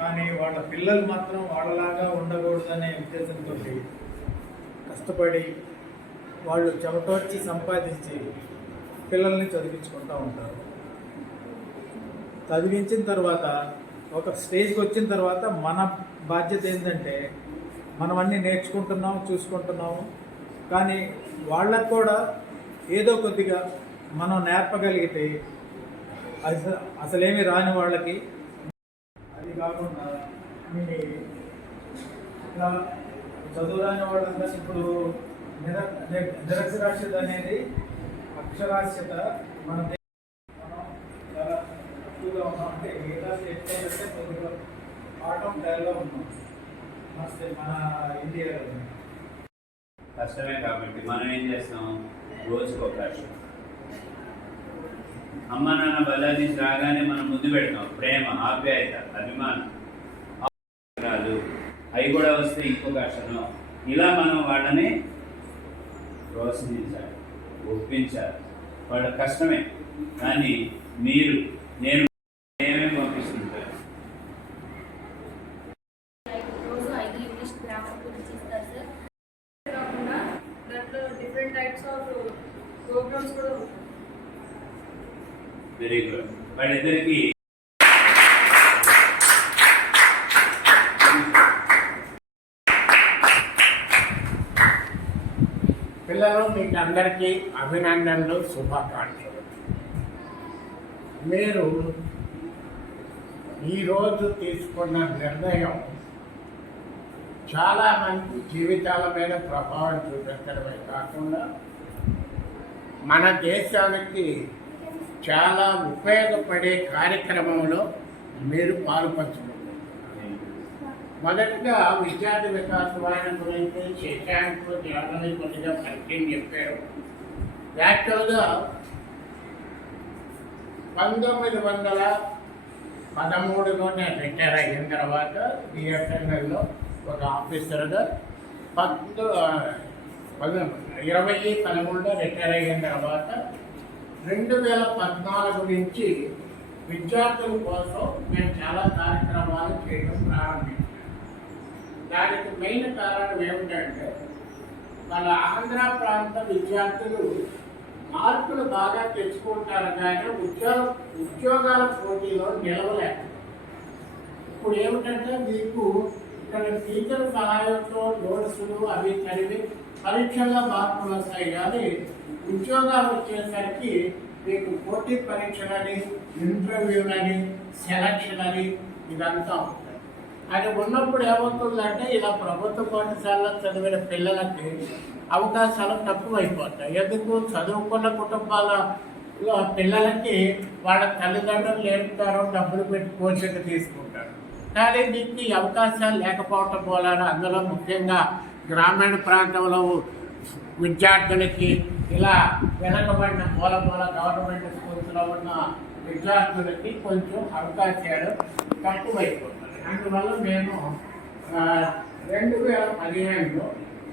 కానీ వాళ్ళ పిల్లలు మాత్రం వాళ్ళలాగా ఉండకూడదనే ఉద్దేశంతో కష్టపడి వాళ్ళు చెమటోర్చి సంపాదించి పిల్లల్ని చదివించుకుంటూ ఉంటారు. చదివించిన తర్వాత ఒక స్టేజ్కి వచ్చిన తర్వాత మన బాధ్యత ఏంటంటే మనం అన్నీ నేర్చుకుంటున్నాం, చూసుకుంటున్నాము, కానీ వాళ్ళకు కూడా ఏదో కొద్దిగా మనం నేర్పగలిగితే అసలేమి రాని వాళ్ళకి అది కాకుండా ఇలా చదువు రాని వాళ్ళంతా ఇప్పుడు నిరక్షరాస్యత అనేది అక్షరాస్యత మన చాలా తక్కువగా ఉన్నాం. అంటే మిగతా స్టేట్ అయితే కొద్దిగా ఆటం టైర్లో ఉన్నాం మన ఇండియాలో. కష్టమే కాబట్టి మనం ఏం చేస్తాం, రోజుకు ఒక కష్టం. అమ్మ నాన్న బజార్ నుంచి రాగానే మనం ముందు పెడతాం ప్రేమ, ఆప్యాయత, అభిమానం. రాదు అవి కూడా వస్తే ఇంకొక కష్టం. ఇలా మనం వాళ్ళని ప్రోత్సహించాలి, ఒప్పించాలి. వాళ్ళ కష్టమే, కానీ నేను ఏమేమి పంపిస్తుంటారు. Very good. వాళ్ళిద్దరికి పిల్లలు, మీకు అందరికీ అభినందనలు, శుభాకాంక్షలు. మీరు ఈరోజు తీసుకున్న నిర్ణయం చాలామంది జీవితాల మీద ప్రభావం చూపించడమే కాకుండా మన దేశానికి చాలా ఉపయోగపడే కార్యక్రమంలో మీరు పాల్పంచుకుంటారు. మొదటిగా విద్యార్థి వికాస్ వారి గురించి శశాంక్ జర్నలి కొద్దిగా పరిచయం చెప్పారు. యాక్చువల్గా 1913లోనే రిటైర్ అయిన తర్వాత బిఎస్ఎన్ఎల్లో ఒక ఆఫీసర్గా 2013లో రిటైర్ అయిన తర్వాత 2014 నుంచి విద్యార్థుల కోసం మేము చాలా కార్యక్రమాలు చేయడం ప్రారంభించాం. దానికి మెయిన్ కారణం ఏమిటంటే మన ఆంధ్ర ప్రాంత విద్యార్థులు మార్కులు బాగా తెచ్చుకుంటారు, కానీ ఉద్యోగాల పోటీలో నిలవలేక. ఇప్పుడు ఏమిటంటే మీకు ఇక్కడ టీచర్ సహాయంతో నోట్సులు అవి చదివి పరీక్షల్లో మార్కులు వస్తాయి, కానీ ఉద్యోగాలు వచ్చేసరికి మీకు పోటీ పరీక్షలని, ఇంటర్వ్యూలని, సెలక్షన్ అని ఇదంతా ఉంటుంది. అది ఉన్నప్పుడు ఏమవుతుందంటే ఇలా ప్రభుత్వ పాఠశాలలో చదివిన పిల్లలకి అవకాశాలు తక్కువైపోతాయి. ఎందుకు, చదువుకున్న కుటుంబాలలో పిల్లలకి వాళ్ళ తల్లిదండ్రులు నేర్పుతారో డబ్బులు పెట్టి కోచింగ్ తీసుకుంటారు. కానీ దీనికి అవకాశాలు లేకపోవటం వలన అందులో ముఖ్యంగా గ్రామీణ ప్రాంతంలో విద్యార్థులకి, ఇలా వెనకబడిన మూల గవర్నమెంట్ స్కూల్స్లో ఉన్న విద్యార్థులకి కొంచెం అవకాశాలు తక్కువైపోతాయి. అందువల్ల మేము 2015లో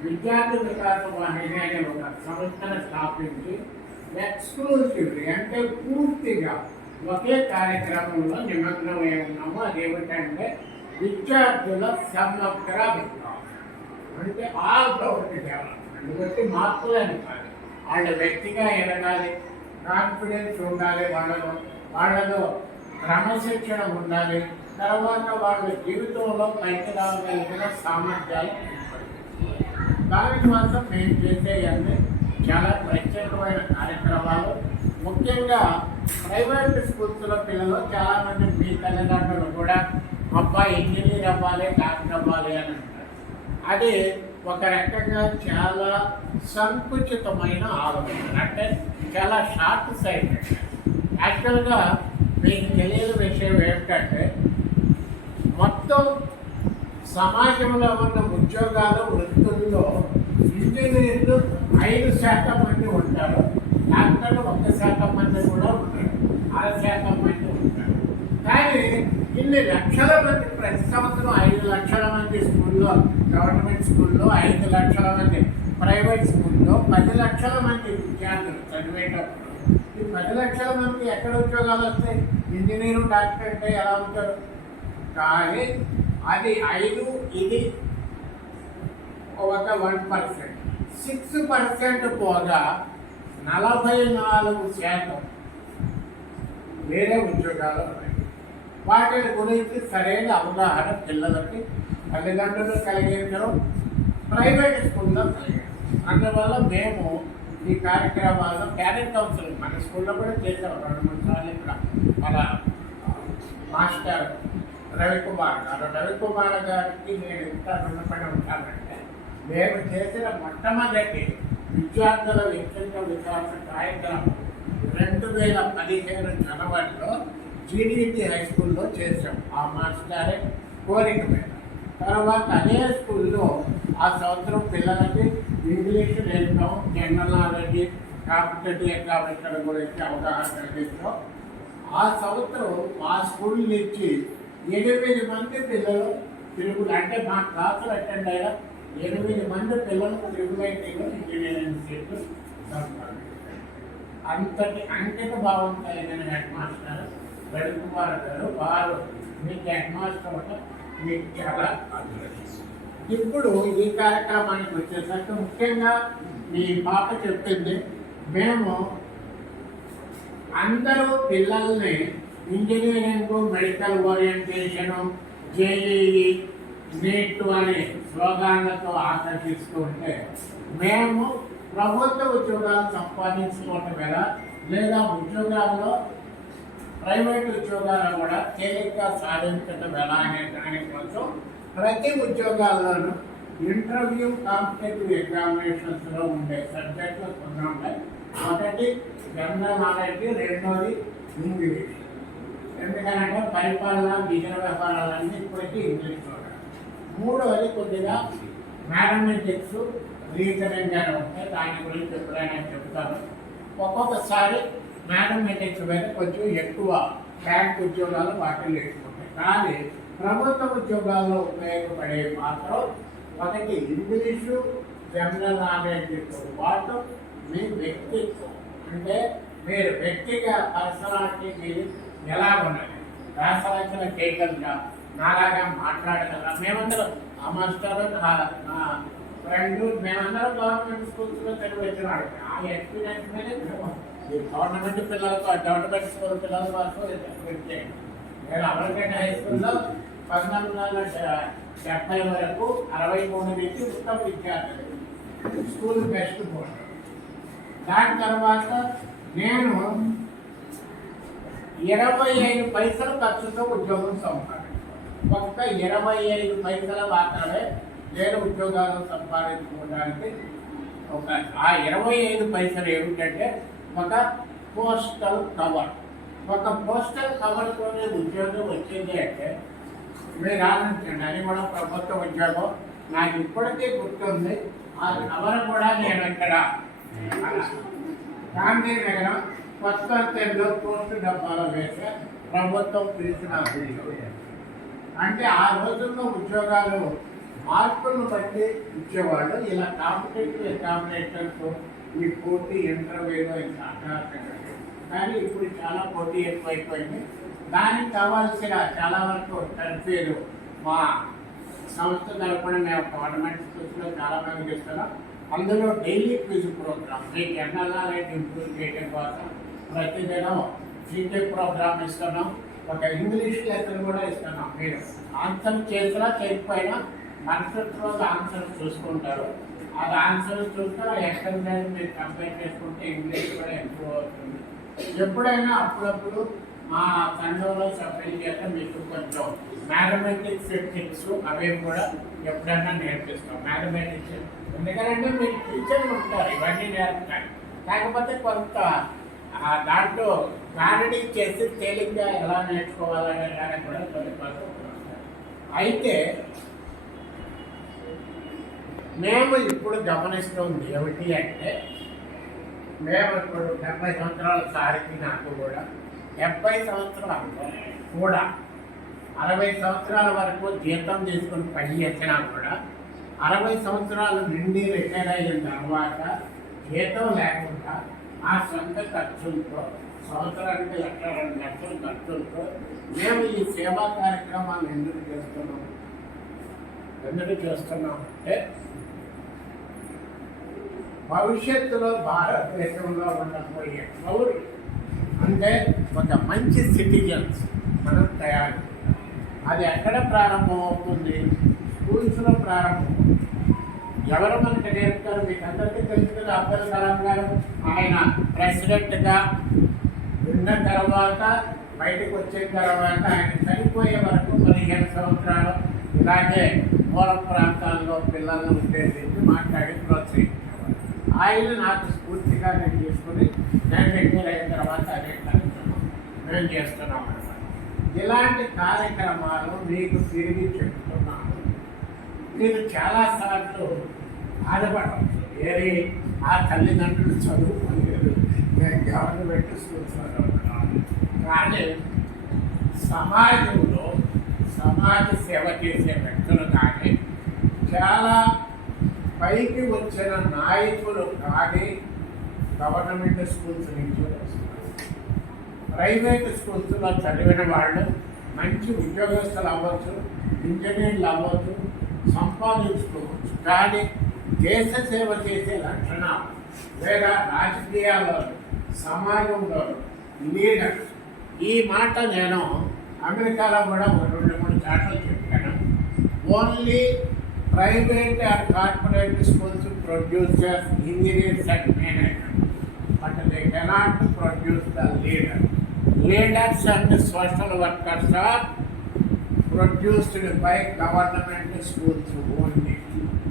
విద్యార్థి వికాస వాహిని అనే ఒక సంస్థను స్థాపించి ఎక్స్క్లూసివ్లీ అంటే పూర్తిగా ఒకే కార్యక్రమంలో నిమగ్నమై ఉన్నాము. అదేమిటంటే విద్యార్థుల సమగ్ర వికాసం, అంటే ఆల్ రౌండ్ డెవలప్మెంట్. బట్టి మార్పులని కాదు, వాళ్ళ వ్యక్తిగా ఎదగాలి, కాన్ఫిడెన్స్ ఉండాలి, వాళ్ళలో క్రమశిక్షణ ఉండాలి, తర్వాత వాళ్ళ జీవితంలో పైకి రాగలిగిన సామర్థ్యాలు దానికోసం మేము చేసేవన్నీ చాలా ప్రత్యేకమైన కార్యక్రమాలు. ముఖ్యంగా ప్రైవేట్ స్కూల్స్లో పిల్లలు చాలామంది మీ తల్లిదండ్రులు కూడా అబ్బాయి ఇంజనీర్ అవ్వాలి, డాక్టర్ అవ్వాలి అని అంటారు. అది ఒక రకంగా చాలా సంకుచితమైన ఆలోచన, అంటే చాలా షార్ట్ సైడ్. యాక్చువల్గా మీకు తెలియని విషయం ఏమిటంటే మొత్తం సమాజంలో ఉన్న ఉద్యోగాలు, వృత్తుల్లో ఇంజనీర్లు 5% మంది ఉంటారు, డాక్టర్లు 1% మంది కూడా ఉంటారు, 6% మంది ఉంటారు. కానీ ఇన్ని లక్షల మంది ప్రతి సంవత్సరం 5 లక్షల మంది స్కూల్లో, గవర్నమెంట్ స్కూల్లో 5 లక్షల మంది, ప్రైవేట్ స్కూల్లో 10 లక్షల మంది విద్యార్థులు చదివేటప్పుడు ఈ 10 లక్షల మంది ఎక్కడ ఉద్యోగాలు వస్తాయి? ఇంజనీరు, డాక్టర్ అంటే ఎలా ఉంటారు? కానీ అది 5 ఇది ఒక 1%. 6% పోగా 44% వేరే ఉద్యోగాలు ఉన్నాయి. వాటి గురించి సరైన అవగాహన పిల్లలకి తల్లిదండ్రులు కలిగించడం, ప్రైవేట్ స్కూల్లో కలిగించడం. అందువల్ల మేము ఈ కార్యక్రమాల్లో క్యాడెట్ కౌన్సిల్ మన స్కూల్లో కూడా చేసాం 2-3 సార్లు. ఇక్కడ మన మాస్టర్ రవికుమార్ గారికి నేను ఎంత రుణపడి ఉంటానంటే, మేము చేసిన మొట్టమొదటి విద్యార్థుల వ్యక్తిగత వికాస కార్యక్రమం 2015 జనవరిలో జీడీటీ హై స్కూల్లో చేసాం. ఆ మాస్టరే కోరిక మీద. తర్వాత అదే స్కూల్లో ఆ సంవత్సరం పిల్లలకి ఇంగ్లీష్ నేర్పడం, జనరల్ నాలెడ్జ్, కాంపిటేటివ్ ఎగ్జామినేషన్ గురించి అవగాహన కలిగించడం. ఆ సంవత్సరం మా స్కూల్ నుంచి 8 మంది పిల్లలు తెలుగులో, అంటే మా క్లాసులు అటెండ్ అయిన 8 మంది పిల్లలు తెలుగు ఐటీలో ఇంజనీరింగ్ సీట్లు సంపాదించారు. అంతటి అంకిత భావం కలిగిన హెడ్ మాస్టర్ రవికుమార్ గారు. వారు మీకు హెడ్ మాస్టర్ వల్ల మీకు చాలా అభినందనలు. ఇప్పుడు ఈ కార్యక్రమానికి వచ్చేసరికి ముఖ్యంగా మీ పాప చెప్పింది, మేము అందరూ పిల్లల్ని engineering, medical orientation, JEE, NEET అనే స్లోగాన్లతో ఆకర్షిస్తూ ఉంటే, మేము ప్రభుత్వ ఉద్యోగాలు సంపాదించుకోవటం ఎలా, లేదా ఉద్యోగాల్లో ప్రైవేట్ ఉద్యోగాలు కూడా తేలిగ్గా సాధించడం ఎలా అనే దానికోసం ప్రతి ఉద్యోగాల్లోనూ ఇంటర్వ్యూ, కాంపిటేటివ్ ఎగ్జామినేషన్స్లో ఉండే సబ్జెక్టులు కొన్ని ఉంటాయి. మొదటి జనరల్ నాలెడ్జ్, రెండోది ఇంగ్లీష్. ఎందుకంటే పరిపాలన, విజయ వ్యవహారాలన్నీ ఇప్పటికీ ఇంగ్లీష్ చూడాలి. మూడోది కొద్దిగా మ్యాథమెటిక్స్, రీజనింగ్ అని ఉంటాయి. దాని గురించి ఎప్పుడైనా చెప్తాను. ఒక్కొక్కసారి మ్యాథమెటిక్స్ మీద కొంచెం ఎక్కువ బ్యాంక్ ఉద్యోగాలు వాటిల్లో ఎక్కువ ఉంటాయి. కానీ ప్రభుత్వ ఉద్యోగాల్లో ఉపయోగపడే మాత్రం ఒకటి ఇంగ్లీషు, జనరల్ నాలెడ్జ్తో పాటు మీ వ్యక్తిత్వం, అంటే మీరు వ్యక్తిగా పర్సనాలిటీ మీరు ఎలా ఉండాలి, రాసరచన చేయగలగా, నాలాగా మాట్లాడగలరా. మేమందరం ఆ మాస్టర్, నా ఫ్రెండ్, మేమందరం గవర్నమెంట్ స్కూల్స్లో చదివించినాడు. ఆ ఎక్స్పీరియన్స్ మీద గవర్నమెంట్ పిల్లలకు, గవర్నమెంట్ స్కూల్ పిల్లల కోసం చేయండి. నేను అమరపేట హై స్కూల్లో 1970 వరకు 63 నుంచి ఉత్తమ విద్యార్థులు, స్కూల్ బెస్ట్ బోర్డు. దాని తర్వాత నేను 25 పైసలు ఖర్చుతో ఉద్యోగం సంపాదించాను. ఒక్క 25 పైసల మాత్రమే నేను ఉద్యోగాలు సంపాదించుకోవడానికి ఆ 25 పైసలు ఏమిటంటే ఒక పోస్టల్ కవర్. ఒక పోస్టల్ కవర్తోనే ఉద్యోగం వచ్చింది అంటే మీరు ఆలోచించండి. అది కూడా ప్రభుత్వ ఉద్యోగం. నాకు ఇప్పటికీ గుర్తుంది. ఆ కవర్ కూడా నేను ఇక్కడ గాంధీ నగరం కొత్త తెల్లో పోస్ట్ డబ్బాలో వేసే ప్రభుత్వం పిలిచిన అంటే ఆ రోజుల్లో ఉద్యోగాలు మార్పులను బట్టి ఇచ్చేవాళ్ళు. ఇలా కాంపిటేటివ్ ఎగ్జామినేషన్స్, ఈ పోటీ ఇంటర్వ్యూలో ఇంకా కానీ ఇప్పుడు చాలా పోటీ ఎక్కువైపోయింది. దానికి కావాల్సిన చాలా వరకు తరఫీలు మా సంస్థ తరఫున మేము గవర్నమెంట్ స్కూల్స్లో చాలా మంది ఇస్తున్నాం. అందులో డైలీ క్విజ్ ప్రోగ్రామ్, మీకు ఎన్ఎల్ఆర్ఐ ఇంప్రూవ్ చేయడం కోసం ప్రతిదినం జీకే ప్రోగ్రామ్ ఇస్తున్నాం. ఒక ఇంగ్లీష్ లెసన్ కూడా ఇస్తున్నాం. మీరు ఆన్సర్ చేసినా చేయకపోయినా మరుసటి రోజు ఆన్సర్ చూసుకుంటారు. అది ఆన్సర్ చూస్తే ఎక్సర్సైజ్ మీరు కంపేర్ చేసుకుంటే ఇంగ్లీష్ కూడా ఇంప్రూవ్ అవుతుంది. ఎప్పుడైనా అప్పుడప్పుడు మా సంఘంలో సభ్యులు చేత మీకు కొంచెం మ్యాథమెటిక్స్ టెక్నిక్స్ అవి కూడా ఎప్పుడైనా నేర్పిస్తాం. మ్యాథమెటిక్స్ ఎందుకంటే మీకు టీచర్లు ఉంటారు, ఇవన్నీ నేర్పుతారు. కాకపోతే కొంత దాంట్లో క్లారిటీ చేసి తేలిగ్గా ఎలా నేర్చుకోవాలనే దానికి కూడా కొన్ని పద్ధతులు ఉంటాయి. అయితే మేము ఇప్పుడు గమనిస్తుంది ఏమిటి అంటే, మేము ఇప్పుడు 70 సంవత్సరాల సారికి నాకు కూడా 70 సంవత్సరాలు కూడా 60 సంవత్సరాల వరకు జీతం తీసుకుని పని చేసినా కూడా 60 సంవత్సరాలు నిండి రిటైర్ అయిన తర్వాత జీతం లేకుండా ఆ సొంత ఖర్చులతో సంవత్సరానికి 1,00,000 ఖర్చులతో మేము ఈ సేవా కార్యక్రమాలు ఎందుకు చేస్తున్నాం అంటే భవిష్యత్తులో భారతదేశంలో ఉండబోయే పౌరులు అంటే ఒక మంచి సిటిజన్స్ మనం తయారు. అది ఎక్కడ ప్రారంభమవుతుంది? స్కూల్స్లో ప్రారంభమవుతుంది. ఎవరు మనకి నేర్పుతారు? మీకు అందరికీ తెలుసు కదా, అబ్దుల్ కలాం గారు. ఆయన ప్రెసిడెంట్గా ఉన్న తర్వాత బయటకు వచ్చిన తర్వాత ఆయన చనిపోయే వరకు 15 సంవత్సరాలు ఇలాగే మూల ప్రాంతాల్లో పిల్లలను ఉద్దేశించి మాట్లాడి ప్రోత్సహించేవారు. ఆయన నాకు స్ఫూర్తిగా నేను తీసుకుని నేను రిటైర్ అయిన తర్వాత అదే కార్యక్రమం మేము చేస్తున్నాం అన్నమాట. ఇలాంటి కార్యక్రమాలు మీకు తిరిగి చెప్తున్నాను. మీరు చాలాసార్లు బాధపడవచ్చు, ఏది ఆ తల్లిదండ్రులు చదువుకోలేదు, నేను గవర్నమెంట్ స్కూల్స్ చదువుతున్నాను. కానీ సమాజంలో సమాజ సేవ చేసే వ్యక్తులు కానీ చాలా పైకి వచ్చిన నాయకులు కానీ గవర్నమెంట్ స్కూల్స్ నుంచి వస్తున్నారు. ప్రైవేట్ స్కూల్స్లో చదివిన వాళ్ళు మంచి ఉద్యోగస్తులు అవ్వచ్చు, ఇంజనీర్లు అవ్వచ్చు, సంపాదించుకోవచ్చు. కానీ దేశ సేవ చేసే లక్షణాలు లేదా రాజకీయాల్లో సమాజంలో లీడర్స్, ఈ మాట నేను అమెరికాలో కూడా 2-3 చాట్లు చెప్పాను. Only private and corporate schools producers engineers and managers, but they cannot produce the leader. Leaders and social workers are produced by government schools only.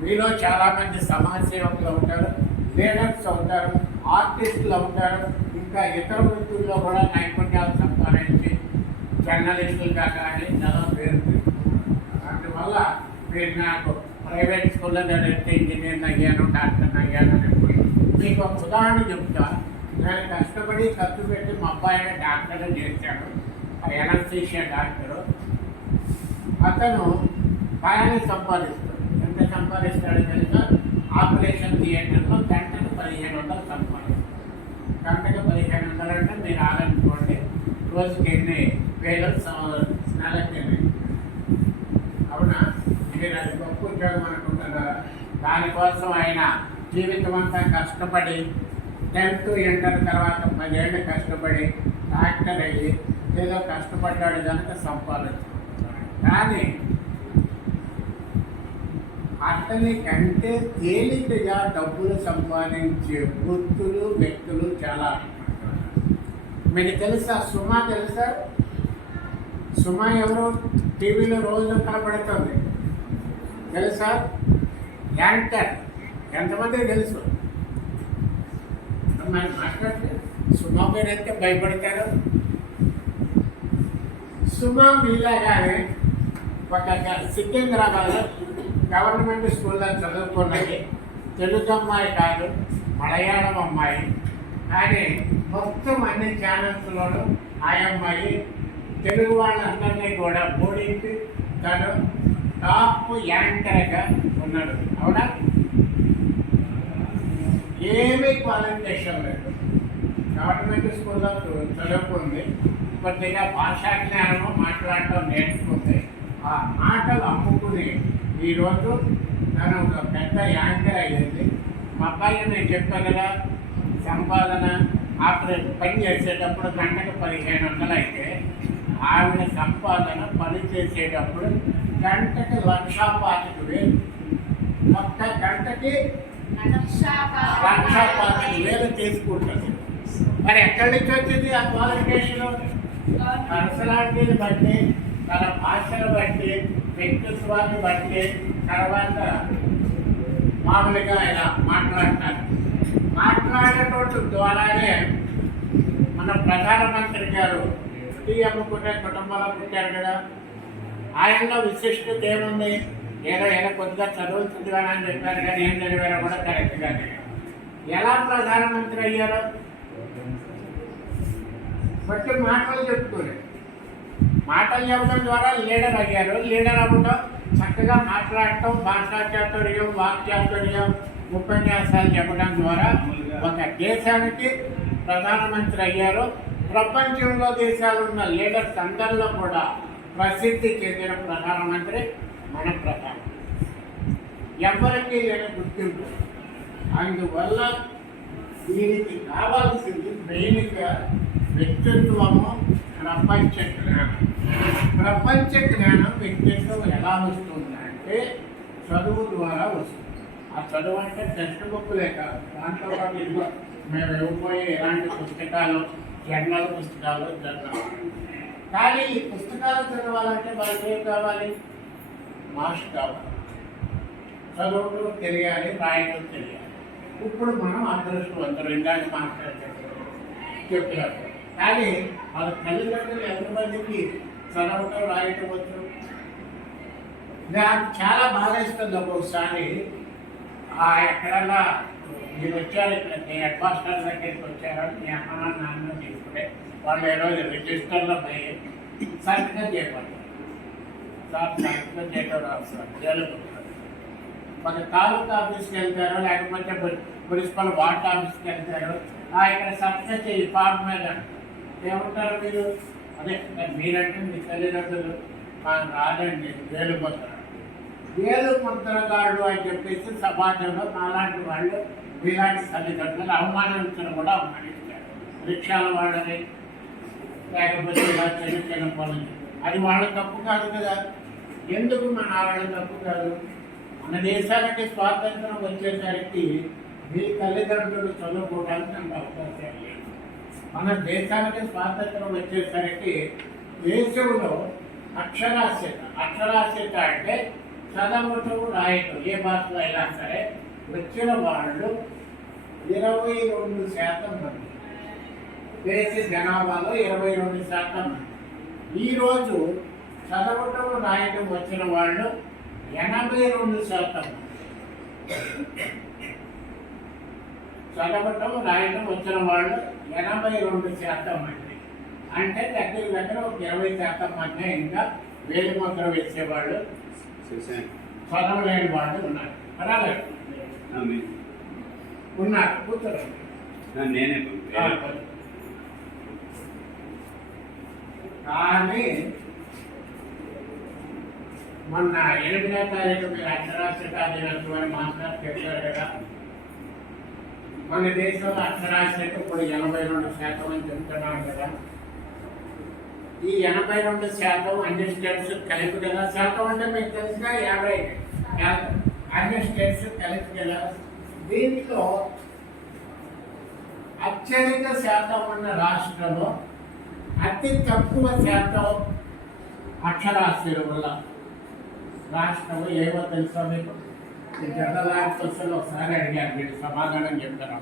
మీలో చాలామంది సమాజ సేవకులు అవుతారు, లీడర్స్ అవుతారు, ఆర్టిస్టులు అవుతారు, ఇంకా ఇతర వృత్తుల్లో కూడా నైపుణ్యాలు సంపాదించి జర్నలిస్టులుగా కానీ చాలా పేరు పెట్టుకున్నారు. అందువల్ల మీరు నాకు ప్రైవేట్ స్కూల్లో చదివితే ఇంజనీర్ని అయ్యాను, డాక్టర్ని అయ్యాను అని మీకు ఒక ఉదాహరణ చెప్తా. నేను కష్టపడి ఖర్చు పెట్టి మా అబ్బాయిని డాక్టర్ చేశాడు, ఎనస్థీషియా డాక్టరు. అతను బాగానే సంపాదిస్తాడు. ఎంత సంపాదిస్తాడో తెలుసా? ఆపరేషన్ థియేటర్లో గంటకు 1,500 సంపాదిస్తాడు. గంటకు 1,500 అంటే మీరు ఆలోచించుకోండి, రోజుకి ఎన్ని వేలు, నెలకి ఎన్ని. అవునా? ఇది అది గొప్ప ఉద్యోగం అనుకుంటున్నారా? దానికోసం ఆయన జీవితం అంతా కష్టపడి 10th ఇంటర్ తర్వాత 10 ఏళ్ళు కష్టపడి డాక్టర్ అయ్యి ఏదో కష్టపడ్డాడు కనుక సంపాదించుకుంటున్నాడు. కానీ అతని కంటే తేలికగా డబ్బులు సంపాదించే వృత్తులు, వ్యక్తులు చాలా. మీకు తెలుసా సుమా? తెలుసా సుమా ఎవరు? టీవీలో రోజు కనపడుతుంది. తెలుసా? యాంకర్. ఎంతమంది తెలుసు? మరి మాట్లాడితే సుమా పేరు అయితే భయపడతారు. సుమా మీలాగానే ఒక సికింద్రాబాద్ గవర్నమెంట్ స్కూల్లో చదువుకున్నది. తెలుగు అమ్మాయి కాదు, మలయాళం అమ్మాయి. కానీ మొత్తం అన్ని ఛానల్స్లోనూ ఆ అమ్మాయి తెలుగు వాళ్ళందరినీ కూడా ఓడించి తను టాప్ యాంకర్గా ఉన్నాడు. అవునా? ఏమీ క్వాలిఫికేషన్ లేదు. గవర్నమెంట్ స్కూల్లో చదువుకుంది, కొద్దిగా భాషా జ్ఞానము, మాట్లాడటం నేర్చుకుంది. ఆ మాటలు అమ్ముకుని ఈరోజు తను ఒక పెద్ద యాంకర్ అయ్యింది. మా అబ్బాయి నేను చెప్పాను కదా, సంపాదన పని చేసేటప్పుడు గంటకు 1,500 అయితే ఆవిడ సంపాదన పని చేసేటప్పుడు గంటకి 1,25,000. ఒక్క గంటకి 1,25,000 తీసుకుంటుంది. మరి ఎక్కడి నుంచి వచ్చింది ఆ క్వాలిఫికేషన్? పర్సనాలిటీని బట్టి, తన భాషను బట్టి, వ్యక్తిత్వాన్ని బట్టి, తర్వాత మామూలుగా ఇలా మాట్లాడతారు. మాట్లాడేటోటి ద్వారానే మన ప్రధానమంత్రి గారు టీ అమ్ముకునే కుటుంబంలో పుట్టారు కదా, ఆయనలో విశిష్టత ఏముంది? ఏదో కొద్దిగా చదువుతుంది కానీ అని చెప్పారు, కానీ ఏం చదివారో కూడా కరెక్ట్గా ఎలా ప్రధానమంత్రి అయ్యారో బట్టి మాటలు చెప్పుకోలే. మాటలు చెప్పడం ద్వారా లీడర్ అయ్యారు. లీడర్ అవ్వడం, చక్కగా మాట్లాడటం, భాషా చాతుర్యం, వాక్చాతుర్యం, ఉపన్యాసాలు చెప్పడం ద్వారా ఒక దేశానికి ప్రధానమంత్రి అయ్యారు. ప్రపంచంలో దేశాలు ఉన్న లీడర్స్ అందరిలో కూడా ప్రసిద్ధి చెందిన ప్రధానమంత్రి మన ప్రధానమంత్రి. ఎవరికీ లేని గుర్తింపు. అందువల్ల దీనికి కావాల్సింది మెయిన్గా వ్యక్తిత్వము, ప్రపంచ జ్ఞానం. ప్రపంచ జ్ఞానం వ్యక్తిత్వం ఎలా వస్తుందంటే చదువు ద్వారా వస్తుంది. ఆ చదువు అంటే టెక్స్ట్ బుక్లే కాదు, దాంట్లో పాటు ఇదిగో మేము ఇవ్వబోయే ఎలాంటి పుస్తకాలు, జర్నల్ పుస్తకాలు చదవాలి. కానీ ఈ పుస్తకాలు చదవాలంటే వాళ్ళకి ఏం కావాలి? మాస్టర్ కావాలి. చదువులు తెలియాలి, రాయటం తెలియాలి. ఇప్పుడు మనం అదృష్టవంతులు, ఇందాక చెప్పారు. కానీ వాళ్ళ తల్లిదండ్రులు ఎంతమందికి చదవటం రాయటం వచ్చు? నాకు చాలా బాగా ఇస్తుంది. ఒక్కొక్కసారి ఎక్కడన్నా మీరు వచ్చారు, ఇక్కడ హెడ్ మాస్టర్ దగ్గరికి వచ్చారని మీ అమ్మ నాన్న తీసుకుంటే వాళ్ళు ఈరోజు రిజిస్టర్లో పోయి సంతకం చేయబడతారు. సార్ సంతకం చేయడం రాస్తారు, జైలుకు మన తాలూకా ఆఫీస్కి వెళ్తారో లేకపోతే మున్సిపల్ వార్డ్ ఆఫీస్కి వెళ్తారో ఇక్కడ సంతకం చేయి ఫార్మ్ మీద ఏమంటారు మీరు? అదే మీరంటే మీ తల్లిదండ్రులు మాకు రాదండి వేలుపోతారు. వేలు ముద్రగాడు అని చెప్పేసి సమాజంలో నాలాంటి వాళ్ళు మీలాంటి తల్లిదండ్రులు అవమానించడం కూడా అవమానిస్తారు. రిక్షాల వాళ్ళని లేకపోతే ఇలా చిన్న చిన్న పనులు, అది వాళ్ళ తప్పు కాదు కదా. ఎందుకు మన వాళ్ళ తప్పు కాదు? మన దేశానికి స్వాతంత్రం వచ్చేసరికి మీ తల్లిదండ్రులు చదువుకోవడానికి నాకు అవకాశం లేదు. మన దేశానికి స్వాతంత్రం వచ్చేసరికి దేశంలో అక్షరాస్యత అంటే చదవటం రాయటం ఏ భాషలో అయినా సరే వచ్చిన వాళ్ళు 22% మంది. దేశ జనాభాలో 22% మంది. ఈరోజు చదవటం రాయటం వచ్చిన వాళ్ళు 82%. చదవటం రాయటం వచ్చిన వాళ్ళు 82% మంది. అంటే దగ్గర ఒక 20% మంది ఇంకా వేలి ముద్ర వేసేవాళ్ళు, చదవలేని వాళ్ళు ఉన్నారు. అలాగే ఉన్నారు. కూతురు నేనే కానీ మొన్న 8వ తారీఖు మీరు అక్షరాస్యత దినోత్సవాన్ని మాట్లాడి చెప్పారు కదా. మన దేశంలో అక్షరాస్యత ఇప్పుడు 82% అని చెప్తున్నాను కదా. ఈ 82% అన్ని స్టేట్స్ కలిపి కదా. శాతం అంటే మీకు తెలిసిన 50 అన్ని స్టేట్స్ కలిపి కదా. దీంట్లో అత్యధిక శాతం ఉన్న రాష్ట్రంలో అతి తక్కువ శాతం అక్షరాస్యుల వల్ల రాష్ట్రం ఏమో తెలుసా మీకు? ఈ జనరల్ క్వశ్చన్ ఒకసారి అడిగారు, మీరు సమాధానం చెప్తారు.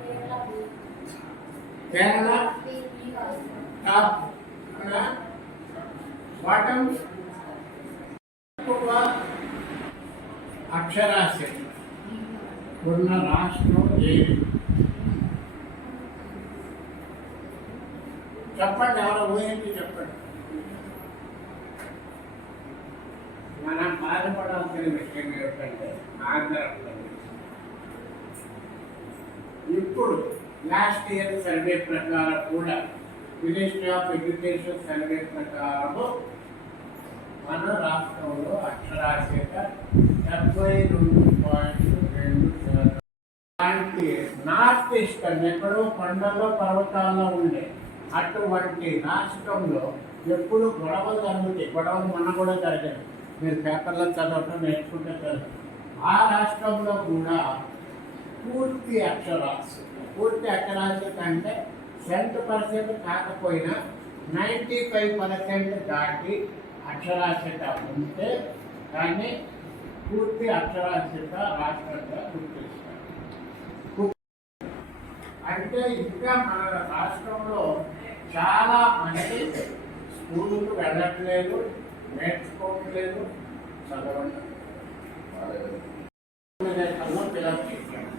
కేరళ టాప్ బాటమ్ తక్కువ అక్షరాస్యత ఉన్న రాష్ట్రం ఏది? చెప్పండి, ఎవరో ఊహించి చెప్పండి. మనం బాధపడాల్సిన విషయం ఏమిటంటే ఆంధ్రప్రదేశ్. ఇప్పుడు లాస్ట్ ఇయర్ సర్వే ప్రకారం కూడా మినిస్ట్రీ ఆఫ్ ఎడ్యుకేషన్ సర్వే ప్రకారము మన రాష్ట్రంలో అక్షరాస్యత 72.2%. అలాంటి నార్త్ ఈస్టర్న్ ఎక్కడో కొండల్లో పర్వతాల్లో ఉండే అటువంటి రాష్ట్రంలో ఎప్పుడు గొడవలు జరుగుతాయి. గొడవలు మొన్న కూడా జరిగాయి, మీరు పేపర్లో చదవటం నేర్చుకుంటే చదువు. ఆ రాష్ట్రంలో కూడా పూర్తి అక్షరాస్యత అంటే 100% కాకపోయినా 95% దాటి అక్షరాస్యత ఉంటే కానీ పూర్తి అక్షరాస్యత రాష్ట్రంగా గుర్తిస్తారు. అంటే ఇంకా మన రాష్ట్రంలో చాలా మంది స్కూళ్ళకు వెళ్ళట్లేదు, నేర్చుకోవట్లేదు, చదవట్లేదు. ఫిలప్ చేశారు.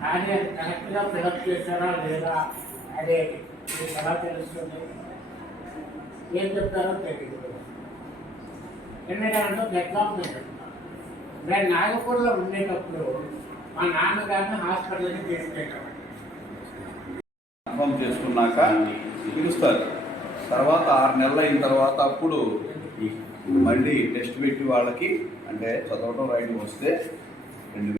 కానీ అది కరెక్ట్గా ఫిలప్ చేశారా లేదా అదే మీకు ఎలా తెలుస్తుంది? ఏం చెప్తారో తెలియదు. ఎందుకంటే ఎగ్జాంపుల్ చెప్తాను. నేను నాగపూర్లో ఉండేటప్పుడు మా నాన్నగారిని హాస్పిటల్కి తీసుకెళ్ళాను. కన్ఫర్మ్ చేసుకున్నాక పిలుస్తారు. తర్వాత 6 నెలలు అయిన తర్వాత అప్పుడు ఈ మళ్ళీ టెస్ట్ పెట్టి వాళ్ళకి అంటే చదవటం రాయడం వస్తే 2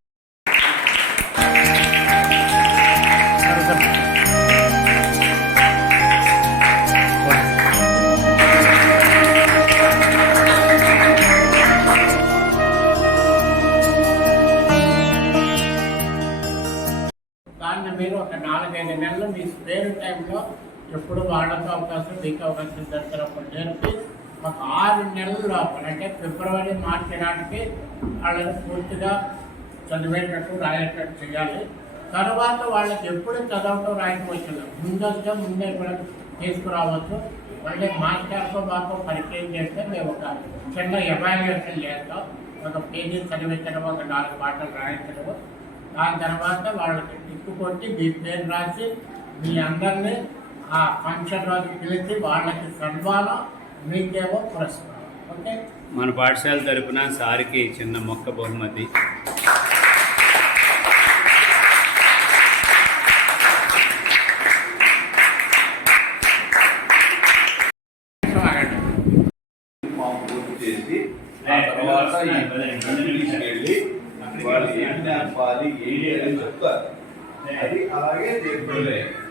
దాన్ని మీరు ఒక 4-5 నెలలు మీ స్పేర్ టైంలో ఎప్పుడు వాడక అవకాశం మీకు అవకాశం దొరికినప్పుడు నేర్పి ఒక 6 నెలల లోపల అంటే ఫిబ్రవరి మార్చి నాటికి వాళ్ళని పూర్తిగా చదివేటట్టు రాయేటట్టు చేయాలి. తర్వాత వాళ్ళకి ఎప్పుడు చదవటం రాయటం వచ్చిందో ముందే కూడా తీసుకురావచ్చు. మళ్ళీ మాస్టర్తో మాకు పరిచయం చేస్తే మేము ఒక చిన్న ఎవాల్యుయేషన్ చేస్తాం. ఒక పేజీ చదివించడం, ఒక 4 పాటలు రాయించడం. దాని తర్వాత వాళ్ళకి టిక్కు కొట్టి మీ పేరు రాసి మీ అందరినీ ఆ ఫంక్షన్ రోజు పిలిచి వాళ్ళకి సన్మానం, మీకేమో పురస్కారం. ఓకే, మన పాఠశాల తరపున సార్కి చిన్న మొక్క బహుమతి. పూర్తి చేసి ఆ తర్వాత ఈ తీసుకెళ్ళి వాళ్ళు ఏం నేర్పాలి ఏంటి అని చెప్తారు. అది అలాగే చేరుకోలేదు.